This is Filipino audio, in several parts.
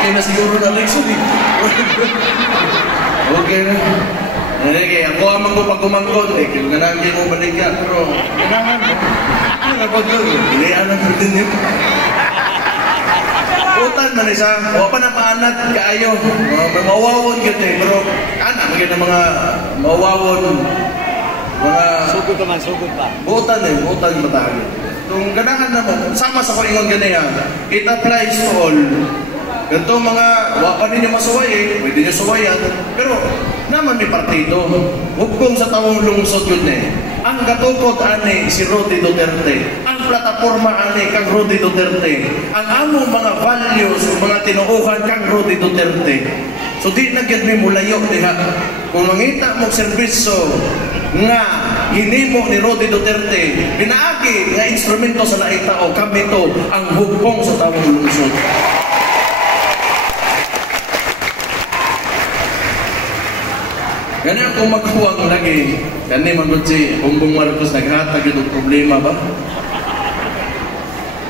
Okay na siguro na Lexon eh. Okay na. Okay, ako amang ko pagkumangkot eh. Kaya nga namin mo balik ka. Pero, kailangan mo. Ano na pag yun? Hinayaan ko din yun. Utan man isa. O pa na paanat kaayo. Mawawon ka eh. Pero, anak, maganda mga mawawon. Mga... Sugod pa man, sugod pa. Utan eh. Utan matagi. Kung ganahan na mo, sama sa ko ingon ganyan. It applies to all. Ganito mga, wapa ninyo masuway eh. Pwede nyo suwayan. Pero, naman may partido. Hugkong sa tawong lungsod yun eh. Ang gatukod ani si Rodi Duterte. Ang plataforma ani kang Rodi Duterte. Ang among mga values, mga tinuuhan kang Rodi Duterte. So di na gyud mi mulayo diha. Kung mangita mo serbisyo nga hinimo ni Rodi Duterte, pinaagi nga instrumento sa laing tao, kami to ang hugkong sa tawong lungsod. Ganyan kung magkuwang lagi, kani magod si Bongbong Marcos naghatag yung problema ba?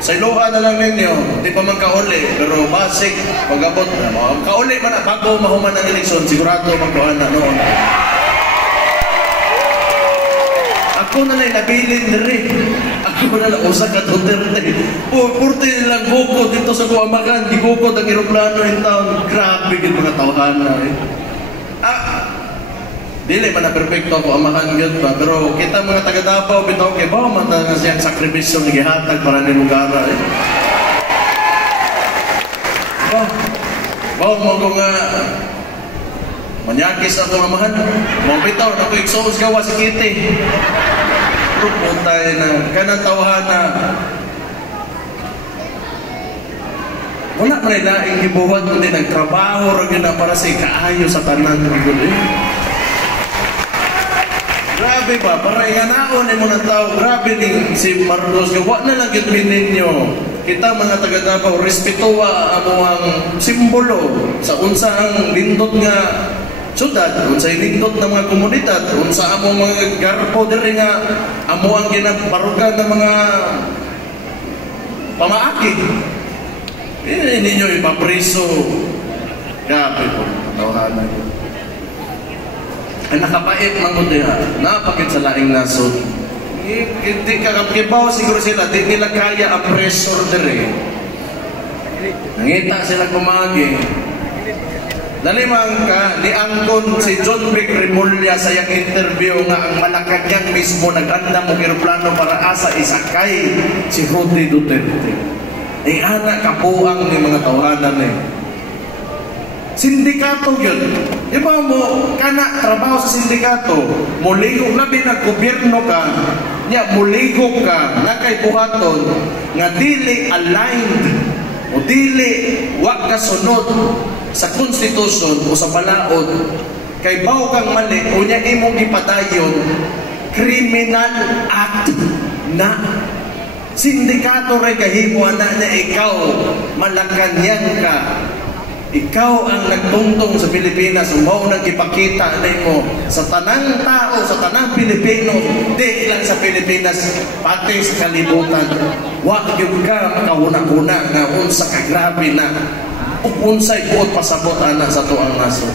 Sa iluha na lang ninyo, di pa man kauli, pero basic, pag-abot na mo. Kauli man na, bago mahuman ng eleksyon, sigurado magkuhan na noon. Ako na lang nabilin na rin. Ako na lang usa ka Duterte. Purti nilang gukod dito sa Guamagan, gigukod ang aeroplano in town. Grabe yung mga tawhana eh. Dili man na perfecto ako amahan yun ba, pero kita mga taga Davao bitaw kay ba man na siyang sakripisyo ng gihatag para ni lugar eh. Ba mo ko nga manyakis ako amahan. Mo bitaw na ko iksos gawa si Kitty. Pero puntay na kanang tawhana. Wala man na ibuhat mo din nagtrabaho ra gyud para sa kaayo sa tanan gyud eh. Grabe ba? Para inganaon mo ng tao. Grabe ni si Marcos. Wala na lang yung ninyo. Kita mga taga Davao, respetuwa amo ang simbolo sa unsa ang lindot nga syudad, unsa ang lindot ng mga komunidad, unsa amo mga garpo diri nga amo ang ginabarugan ng mga pamaaki. Hindi ninyo ipapriso. Grabe po. Tawahanan yun. Ang nakapait man ko diha, napakit sa laing nasod. Hindi kakakibaw siguro sila, di nila kaya ang pressure dire. Nangita sila kumagi. Nalimang ka, niangkon si John Vic Remulla sa iyang interview nga ang Malacañang mismo nag-anda mo aeroplano para asa isakay si Rodi Duterte. Ay anak kapuang ni mga tawanan eh. Sindikato yun. Di ba mo, kana trabaho sa sindikato, muligog labi na gobyerno ka, niya muligog ka, nakay buhaton, nga dili aligned, o dili wag kasunod sa konstitusyon o sa balaod, kay baw kang mali, o niya imong ipadayon, criminal act na. Sindikato rin kahimo na ikaw, Malacañang ka, ikaw ang nagtungtong sa Pilipinas, mo nagipakita mo sa tanang tao, sa tanang Pilipino, di lang sa Pilipinas, pati sa kalibutan. Wag yung ka makahuna-huna na unsa ka grabe na unsay buot pasabot anak sa tuang naso.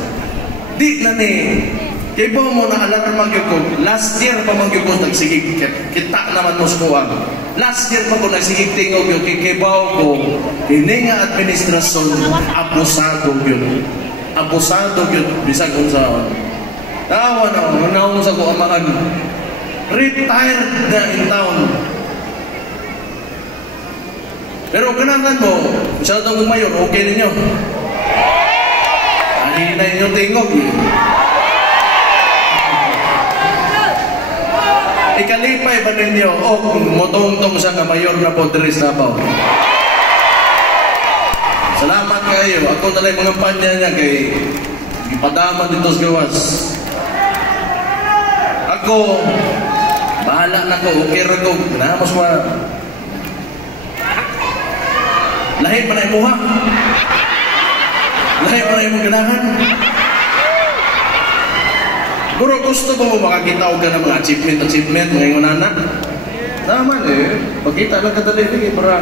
Di na ni kay ba mo na alarma gyud last year pa man gyud nagsigig kita naman mo skuwag. Last year pa ko nagsigig tingog gyud kay ba ko ini nga administrasyon abusado gyud. Abusado gyud bisag unsaon. Tawa na naong sa ko amahan. Retired na in town. Pero kananan mo, masyadong mayor, okay ninyo. Ahina inyong tingog eh. Ikalipay ba ninyo o motong-tong sa mayor na po Dres Davao? Salamat kayo. Ako na lang mga panya niya kay ipadaman dito sa gawas. Ako, bahala na ko. Okay rin ko. Pinahamos mo na. Lahit pa na imuha. Lahit pa na imong ganahan. Guro, gusto mo makakita ka ng mga achievement, mga ingon anak? Naman eh, pagkita lang kadali para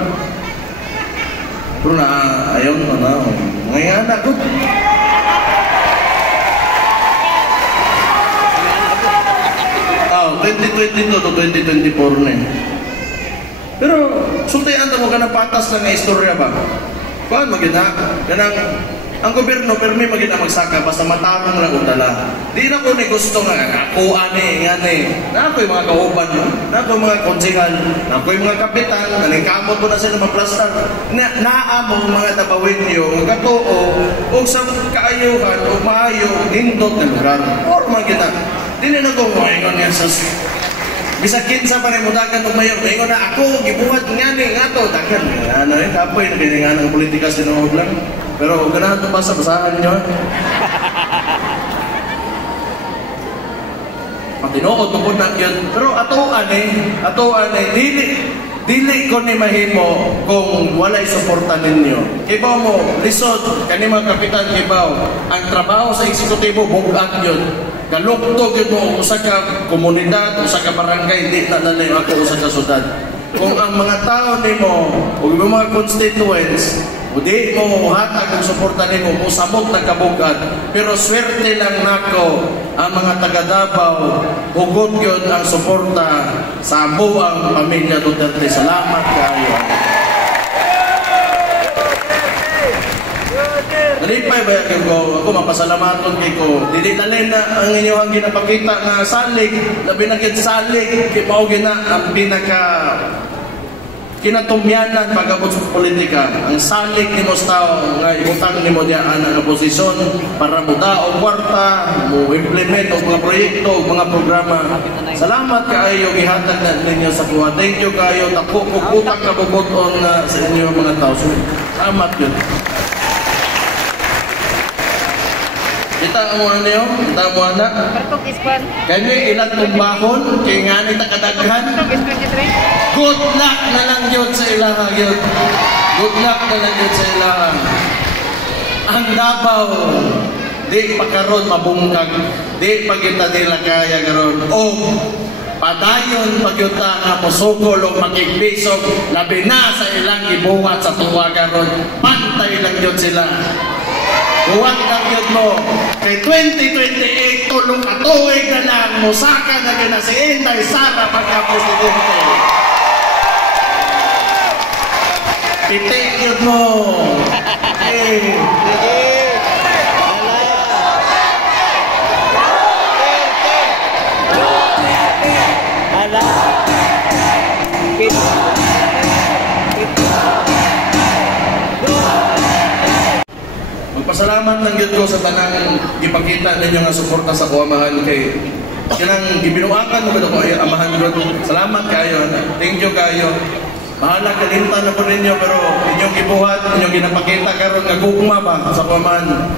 pero na ayaw na Ngayon anak ko. Oh, 2022 to 2024 na eh. Pero, sultayan mo ka ng patas lang nga istorya ba? Kuhaan mo gina? Ganang, ang gobyerno, pero may magina magsaka, basta matarong lang kung dala. Di na ko ni gusto nga, ako ane, na ako'y mga kauban mo, na ako'y mga konsingal, na ako'y mga kapitan, nanikamot mo na sila maplastar. Naamong mga tabawin niyo, mga katoo, o sa kaayuhan, o maayo, hindot na lugar. Or magina, di na ko, ingon nga sa bisag kinsa pa rin mo dagan og mayor, ingon na ako, gibuhat nga ni, nga to, dagan. Ano eh, kapoy, nakiningan ng politika sinuhog lang. Pero ganahan ito basa, basahan niyo. Matinood mo po na yun. Pero ato ane, dili ko ni mahimo kung walay suporta ninyo. Kibaw mo, lisod, kanimang kapitan kibaw, ang trabaho sa eksekutibo, bugat yun. Galukto yun mo, usa ka komunidad, usa ka barangay, di na nalayo ako usa ka syudad. Kung ang mga tao nimo, o yung mga constituents, o di mo hatag ang suporta nimo, musamot na kabugat, pero swerte lang nako ang mga taga Davao, hugot yun ang suporta sa buang pamilya Duterte. Salamat kayo. Nalipay ba yan ko? Ako mapasalamaton kay ko. Dili-talin na ang inyong ginapakita nga salig, labi na salig, kipaw gina ang pinaka kinatumyanan pag-abot sa politika. Ang salig ni mo tao nga ibutang ni mo diyan ang posisyon para mo daog kwarta, mo implement og mga proyekto, og mga programa. Salamat kaayo gihatag na ninyo sa kuha. Thank you kaayo, tako utang kabubuton na sa inyo mga tao. Salamat yun. Kita mo ano yun? Kita mo anak? Kanya ilang tumbahon, kaya nga nita kadaghan. Good luck na lang yun sa ilaha yun. Good luck na lang yun sa ilaha. Ang Davao, di pa karon mabungkag, di pa kita nila kaya karon. O, padayon pagyuta nga musugol o magiglisog, labi na sa ilang ibuhat sa tuwa karon. Pantay lang yun sila. Huwag lang yun mo. Kay 2028, tulong katuig na lang, musaka na gina si Inday Sara pagka-presidente. Pitik yun mo. Eh. Magpasalamat lang yun ko sa tanang ipakita ninyo nga suporta sa kuamahan kay kinang gibinuakan mo ba ko ay amahan ko. Salamat kayo. Thank you kayo. Bahala kalimtan na po ninyo pero inyong ibuhat, inyong ginapakita karon nga gugma ba sa kuamahan.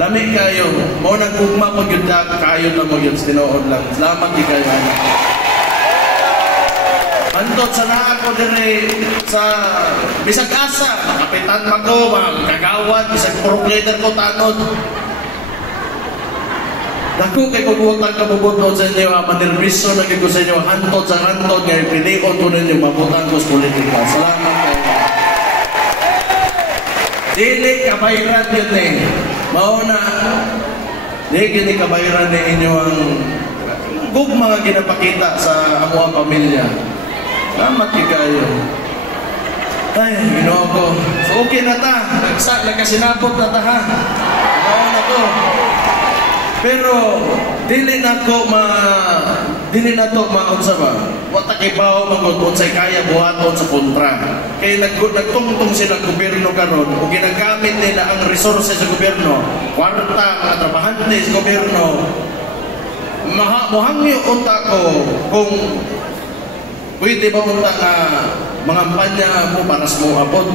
Lami kayo. Mo nagugma pag yun kayo na mo yun tinuod lang. Salamat di kayo. Andot sa naa ko dire sa bisag asa, kapitan mago, kagawad, bisag prokleder ko tanod. Dako kay kubutan kabubuton sa inyo, manerbiso na ko sa inyo, hantod sa hantod, nga ipilion ko ninyo, mabutan ko sa politika. Salamat kayo. Dili kabayran yun eh. Mauna, dili kabayran na inyo ang mga ginapakita sa amo ang pamilya. Salamat kayo. Ay, Ginoo ko. So, okay na ta. Nagkasinabot na ta ha. Ginawa na to. Pero, dili na to maunsa ba? Wata kay bao magudod sa kaya buhaton sa kontra. Kaya nagtungtong sila gobyerno karon o ginagamit nila ang resources sa gobyerno. Kwarta, mga trabahante sa gobyerno. Mohangyo unta ko kung pwede ba unta ka mga panya mo para sa mga abot?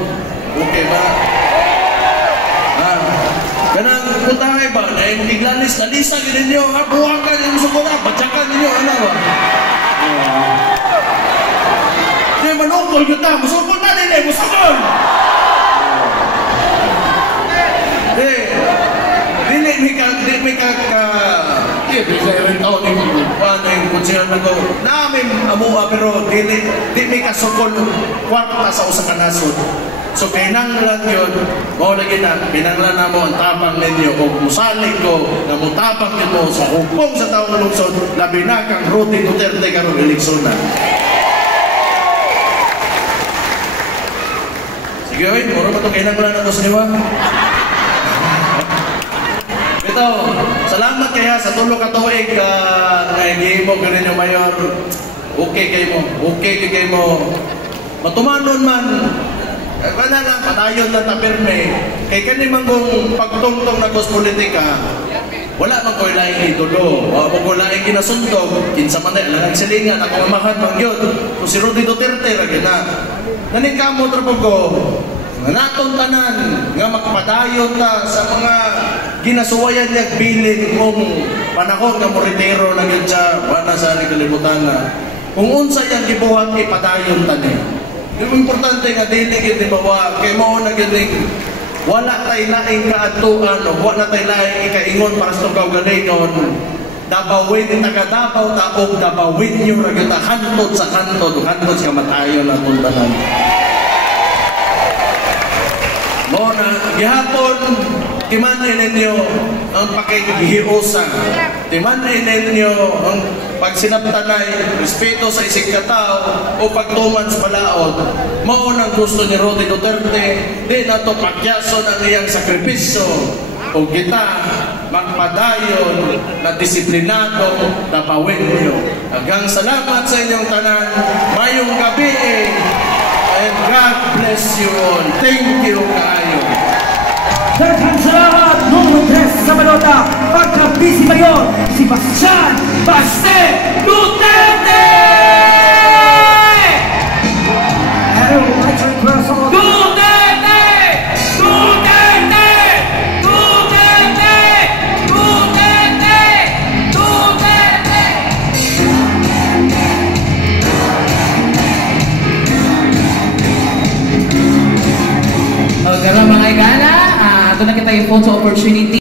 Okay ba? Ganang putahe ba? Na yung iglanis na lisa ginin nyo, buwakan yung sukula, batsakan ninyo, ano ba? Hindi manukol yun ta, musukol na nila, musukol! Hindi may rin tao ni ano yung konsihan na ko namin amua pero di may kasukol kwarta sa usa ka nasod. So kinanglan yun, mo lagi na, kinanglan na mo ang tapang ninyo, o musalig ko, na mutapang nyo sa hukong sa taong lungsod, labi na kang Rudy Duterte karong eleksyon na. Sige, oy, muro ba ito kinanglan na ito sa niwa? Ito, salamat kaya sa tulo ka tuig na hindi mo ganin yung mayor. Okay kayo mo. Matumanon man, wala lang, patayon lang tapirme. Kay kanimang kong pagtungtong na politika, wala man ko ilaing idolo. Wala mo ko ilaing kinasundog. Kinsa man na, lang silingan, ako mamahan mang yun. Kung si Rudy Duterte, lagi na. Naningkamot rin ko, natong tanan, nga magpadayon ta sa mga ginasuwayan niya bilin kung panahon nga moritero na yun siya, wala sa kalimutan na. Kung unsa yang gibuhat ipadayon tani. Yung importante nga dili gid bawa kay mao na gid wala tay laing kaadtuan o wala tay laing ikaingon para sa kaugalingon. Dabawin taga Davao ta og dabawin nyo ra gyud hantod sa hantod sa kamatayon atong tanan. Mo na gihapon timanay ninyo ang pakikihiusan. Timanay ninyo ang pagsinabtanay, respeto sa isig katao o pagtuman sa balaod. Maunang gusto ni Rudy Duterte, di na ito pakyason ang iyang sakripisyo o kita magpadayon na disiplinado na bawin niyo. Hanggang salamat sa inyong tanan. Mayong gabi and God bless you all. Thank you kayo. Daghang salamat noong tres sa balota pagka-busy mayor si Bastian Baste Duterte! Duterte! Duterte! Duterte! Duterte! Duterte! Karang mga igala, ito na kita yung photo opportunity.